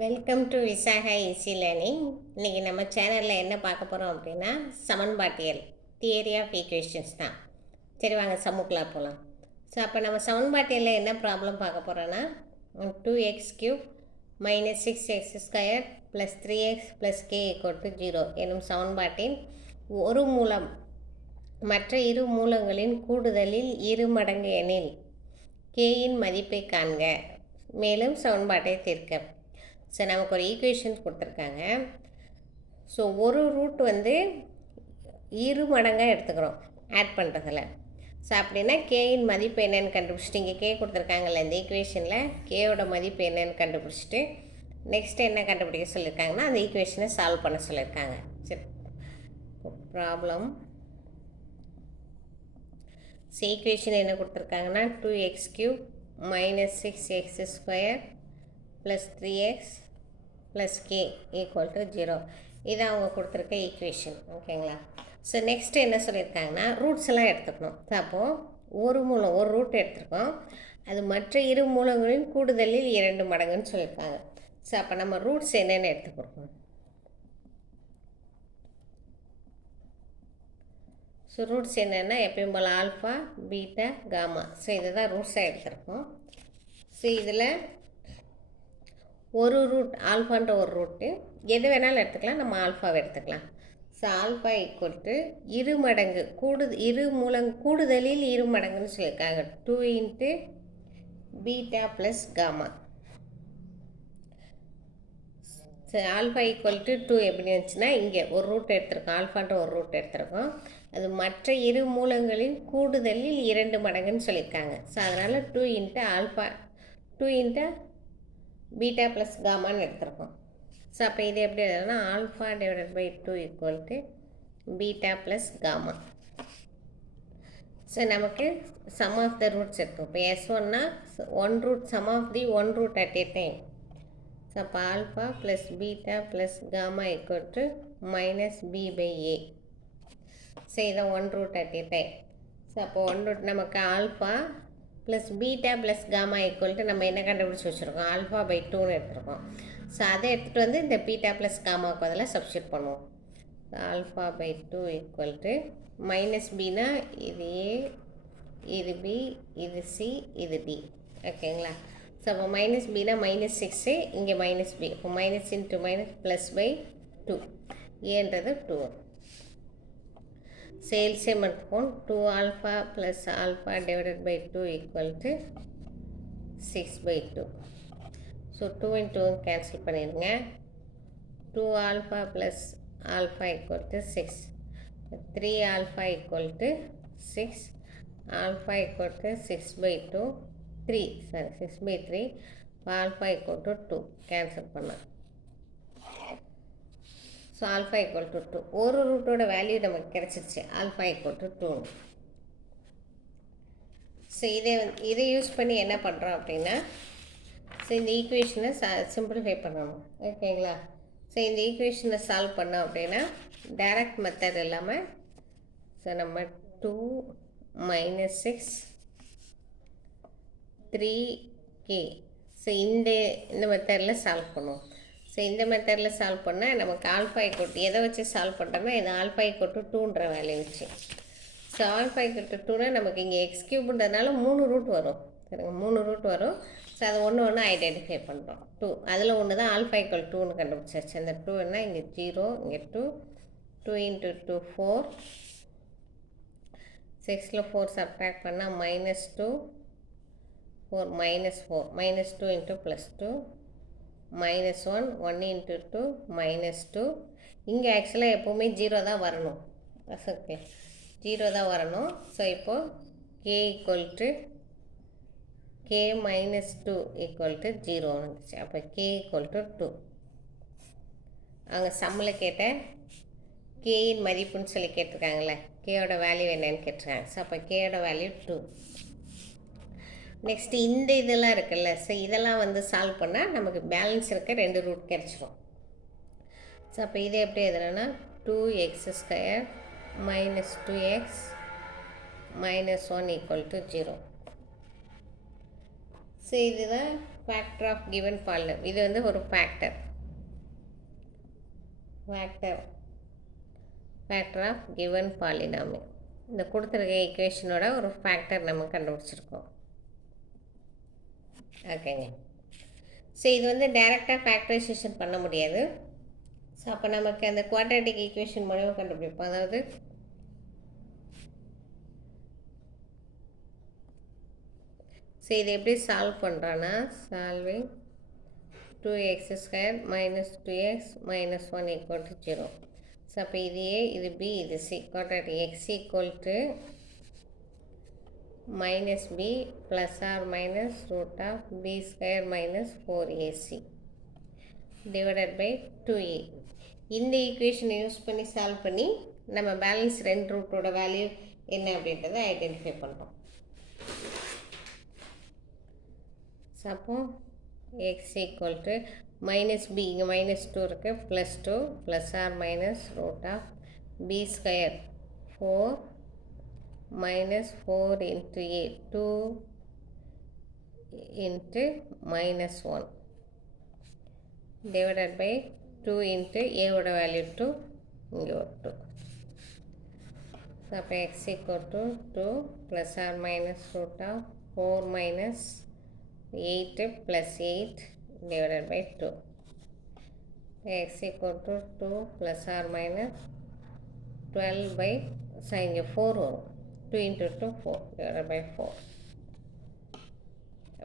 Welcome to Visaka easy learning. இன்றைக்கி நம்ம சேனலில் என்ன பார்க்க போகிறோம் அப்படின்னா சமன்பாட்டியல் தியரி ஆஃப் ஈக்குவேஷன்ஸ் தான். சரி வாங்க சம்முக்குலாம் போகலாம். ஸோ அப்போ நம்ம சமன்பாட்டியலில் என்ன ப்ராப்ளம் பார்க்க போகிறோன்னா 2x³ - 6x² + 3x + k = 0 எனும் சமன்பாட்டின் ஒரு மூலம் மற்ற இரு மூலங்களின் கூடுதலில் இரு மடங்கு எனில் கேயின் மதிப்பை காண்க. மேலும் சமன்பாட்டை தீர்க்க. ஸோ நமக்கு ஒரு ஈக்குவேஷன்ஸ் கொடுத்துருக்காங்க. ஸோ ஒரு ரூட் வந்து இரு மடங்காக எடுத்துக்கிறோம் ஆட் பண்ணுறதில். ஸோ அப்படின்னா கேயின் மதிப்பு என்னென்னு கண்டுபிடிச்சிட்டு இங்கே கே கொடுத்துருக்காங்கல்ல இந்த ஈக்குவேஷனில் கேயோட மதிப்பு என்னென்னு கண்டுபிடிச்சிட்டு நெக்ஸ்ட்டு என்ன கண்டுபிடிக்க சொல்லியிருக்காங்கன்னா அந்த ஈக்குவேஷனை சால்வ் பண்ண சொல்லியிருக்காங்க. சரி ப்ராப்ளம் ஈக்குவேஷன் என்ன கொடுத்துருக்காங்கன்னா 2x³ - 6x² + 3x + k = 0 இது அவங்க கொடுத்துருக்க ஈக்குவேஷன். ஓகேங்களா? ஸோ நெக்ஸ்ட்டு என்ன சொல்லியிருக்காங்கன்னா ரூட்ஸ் எல்லாம் எடுத்துக்கணும். ஸோ அப்போது ஒரு மூலம் ஒரு ரூட் எடுத்துருக்கோம், அது மற்ற இரு மூலங்களின் கூடுதலில் 2 மடங்குன்னு சொல்லியிருக்காங்க. ஸோ அப்போ நம்ம ரூட்ஸ் என்னென்னு எடுத்துக்கிறோம். ஸோ ரூட்ஸ் என்னென்னா எப்பயும் போல் ஆல்ஃபா, பீட்டா, காமா. ஸோ இதை தான் ரூட்ஸாக எடுத்துருக்கோம். ஸோ இதில் ஒரு ரூட் ஆல்ஃபான்ற ஒரு ரூட்டு எது வேணாலும் எடுத்துக்கலாம், நம்ம ஆல்ஃபாவை எடுத்துக்கலாம். ஸோ ஆல்ஃபா = இரு மடங்கு இரு கூடுதலில் இரு மடங்குன்னு சொல்லியிருக்காங்க 2 × பீட்டா + காமா. ஸோ ஆல்ஃபா = 2 எப்படி இருந்துச்சுன்னா இங்கே ஒரு ரூட் எடுத்துருக்கோம், ஆல்ஃபான்ற ஒரு ரூட் எடுத்துருக்கோம், அது மற்ற இரு மூலங்களின் கூடுதலில் 2 மடங்குன்னு சொல்லியிருக்காங்க. ஸோ அதனால் 2 × ஆல்ஃபா 2 × பீட்டா + காமான்னு எடுத்துருக்கோம். ஸோ அப்போ இது எப்படி எழுதுனா ஆல்ஃபா / 2 = பீட்டா + காமா. ஸோ நமக்கு சம் ஆஃப் த ரூட்ஸ் எடுத்தோம். இப்போ S1னா one root sum of the one root at a time. So அப்போ alpha + beta + gamma = -b/a. So இதான் one root at a time. So அப்போ ஒன் ரூட் நமக்கு alpha + beta + gamma = நம்ம என்ன கண்டுபிடிச்சி வச்சுருக்கோம் α/2ன்னு எடுத்துருக்கோம். ஸோ அதை எடுத்துகிட்டு வந்து இந்த பீட்டா + காமாவுக்கு அதில் சப்ஸ்டியூட் பண்ணுவோம். α/2 = -bனா இது a, இது b, இது c, இது d. ஓகேங்களா? ஸோ அப்போ -bனா -6 இங்கே -b. இப்போ - × +/2 ஏன்றது 2. எல்சிஎம் எடுத்துப்போம். 2α + α / 2 = 6/2. ஸோ 2 × 2 கேன்சல் பண்ணிடுங்க. 2α + α = 6. 3α = 6. α = 6/2. 6/3. α = 2 கேன்சல் பண்ணலாம். So alpha = 2. ஒரு ரூட்டோட வேல்யூ நமக்கு கிடச்சிருச்சு ஆல்ஃபா = 2. ஸோ இதை யூஸ் பண்ணி என்ன பண்ணுறோம் அப்படின்னா ஸோ இந்த ஈக்குவேஷனை சிம்பிளிஃபை பண்ணணும். ஓகேங்களா? ஸோ இந்த ஈக்குவேஷனை சால்வ் பண்ணோம் அப்படின்னா டைரக்ட் மெத்தட் இல்லாமல் ஸோ நம்ம 2 - 6 3k ஸோ இந்த மெத்தடில் சால்வ் பண்ணுவோம். ஸோ இந்த மெத்தடில் சால்வ் பண்ணால் நமக்கு ஆல்ஃபா = எதை வச்சு சால்வ் பண்ணுறோன்னா இது ஆல்ஃபா = 2ன்ற வேல்யூ வச்சு. ஸோ ஆல்ஃபா = 2னா நமக்கு இங்கே x³ 3 ரூட் வரும். சரிங்க, 3 ரூட் வரும். ஸோ அதை ஒன்று ஐடென்டிஃபை பண்ணுறோம். 2 அதில் ஒன்று தான் ஆல்ஃபா = 2ன்னு கண்டுபிடிச்சாச்சு. அந்த 2ன்னா இங்கே 0, இங்கே 2. 2 × 2 4. 6ல் 4 சப்ட்ராக்ட் பண்ணால் -2. 4 -4 -2 × +2 -1 1 × 2 -2. இங்கே ஆக்சுவலாக எப்போவுமே 0 தான் வரணும். ஓகே, 0 தான் வரணும். ஸோ இப்போது k - 2 = 0 வந்துச்சு. அப்போ k = 2. அவங்க சம்மில் கேட்ட கேயின் மதிப்புன்னு சொல்லி கேட்டிருக்காங்களே, கேயோட வேல்யூ என்னன்னு கேட்டிருக்காங்க. ஸோ அப்போ கேயோட வேல்யூ 2. நெக்ஸ்ட்டு இந்த இதெல்லாம் இருக்குல்ல, ஸோ இதெல்லாம் வந்து சால்வ் பண்ணால் நமக்கு பேலன்ஸ் இருக்க 2 ரூட் கிடச்சிரும். ஸோ அப்போ இதை எப்படி எதுனா 2x² - 2x - 1 = 0. ஸோ இதுதான் ஃபேக்டர் ஆஃப் கிவன் பாலினம். இது வந்து ஒரு ஃபேக்டர் ஆஃப் கிவன் பாலினாமியல். இந்த கொடுத்துருக்க ஈக்குவேஷனோட ஒரு ஃபேக்டர் நம்ம கண்டுபிடிச்சிருக்கோம். ஓகேங்க. ஸோ இது வந்து டைரெக்டாக ஃபேக்டரைசேஷன் பண்ண முடியாது. ஸோ அப்போ நமக்கு அந்த குவாட்ரேட்டிக் ஈக்குவேஷன் மூலமாக கண்டுபிடிப்போம். அதாவது ஸோ இது எப்படி சால்வ் பண்ணுறோன்னா, solving 2x² minus 2x minus 1 equal to 0. So அப்போ இது A, இது B, இது C. Quadratic x equal to minus b plus or minus root of b square minus 4ac divided by 2a. இந்த ஈக்குவேஷனை use பண்ணி solve பண்ணி நம்ம balance 2 ரூட்டோட value என்ன அப்படின்றத ஐடென்டிஃபை பண்ணுறோம். அப்போ x equal to minus b, இங்கே minus 2 இருக்குது, plus 2 plus or minus root of b square 4 minus 4 into a, 2 into minus 1 divided by 2 into a ஓட வேல்யூ 2, இங்கே ஒரு 2. ஸோ அப்போ x equal to 2 plus or minus root of 4 minus 8 plus 8 divided by 2. x equal to 2 plus or minus 12 by, so இங்கே 4 வரும், 2 into 2 4 divided by 4.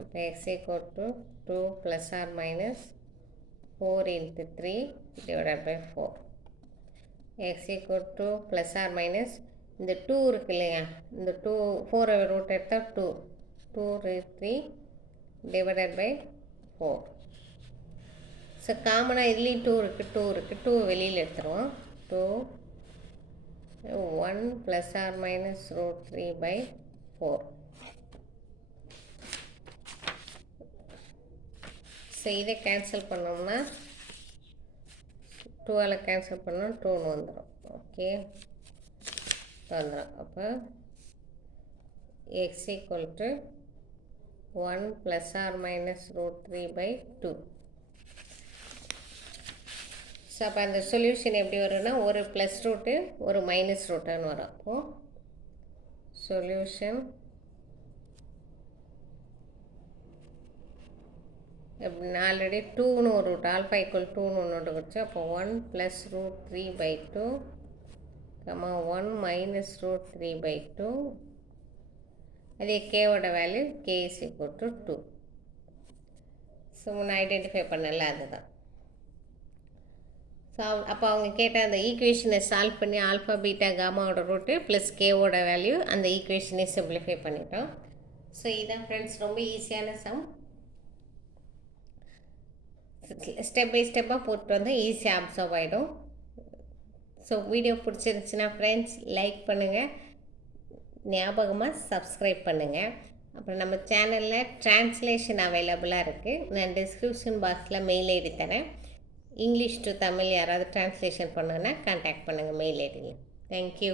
அப்போ x equal to 2 plus or minus 4 into 3 divided by 4. x equal to plus or minus இந்த 2 இருக்கு இல்லையா, இந்த 2 4 root எடுத்தால் 2 3 divided by 4. So காமனாக இதுலேயும் 2 இருக்குது, 2 வெளியில் எடுத்துருவோம். 2 1 plus or minus root 3 by 4. So இதை கேன்சல் பண்ணோம்னா 2ஆல் கேன்சல் பண்ணோம், 2 வந்துடும். ஓகே, வந்துடும். அப்போ x equal to 1 plus or minus root 3 by 2. So அப்போ அந்த சொல்யூஷன் எப்படி வரும்னா, ஒரு ப்ளஸ் ரூட்டு ஒரு மைனஸ் ரூட்டான்னு வரும். அப்போது சொல்யூஷன் ஆல்ரெடி 2ன்னு ஒரு ரூட், ஆல்ஃபா ஈக்குவல் 2ன்னு ஒன்று கொடுத்து, அப்போ 1 plus root 3 by 2 1 minus root 3 by 2. அதே கேவோட value k is equal to 2. So முன்ன ஐடென்டிஃபை பண்ணல, அதுதான். ஸோ அப்போ அவங்க கேட்ட அந்த ஈக்குவேஷனை சால்வ் பண்ணி ஆல்ஃபா பீட்டா காமாவோட ரூட்டு ப்ளஸ் கேவோட வேல்யூ அந்த ஈக்குவேஷனை சிம்பிளிஃபை பண்ணிட்டோம். ஸோ இதான் ஃப்ரெண்ட்ஸ் ரொம்ப ஈஸியான சம். ஸ்டெப் பை ஸ்டெப்பாக போட்டு வந்தால் ஈஸியாக அப்சர்வ் ஆகிடும். ஸோ வீடியோ பிடிச்சிருந்துச்சுன்னா ஃப்ரெண்ட்ஸ் லைக் பண்ணுங்கள், ஞாபகமாக சப்ஸ்கிரைப் பண்ணுங்கள். அப்புறம் நம்ம சேனலில் ட்ரான்ஸ்லேஷன் அவைலபிளாக இருக்குது. நான் டிஸ்கிரிப்ஷன் பாக்ஸில் மெயில் ஐடி தரேன். இங்கிலீஷ் டு தமிழ் யாராவது ட்ரான்ஸ்லேஷன் பண்ணணுன்னா கான்டாக்ட் பண்ணுங்கள் மெயில் ஐடியில். தேங்க்யூ.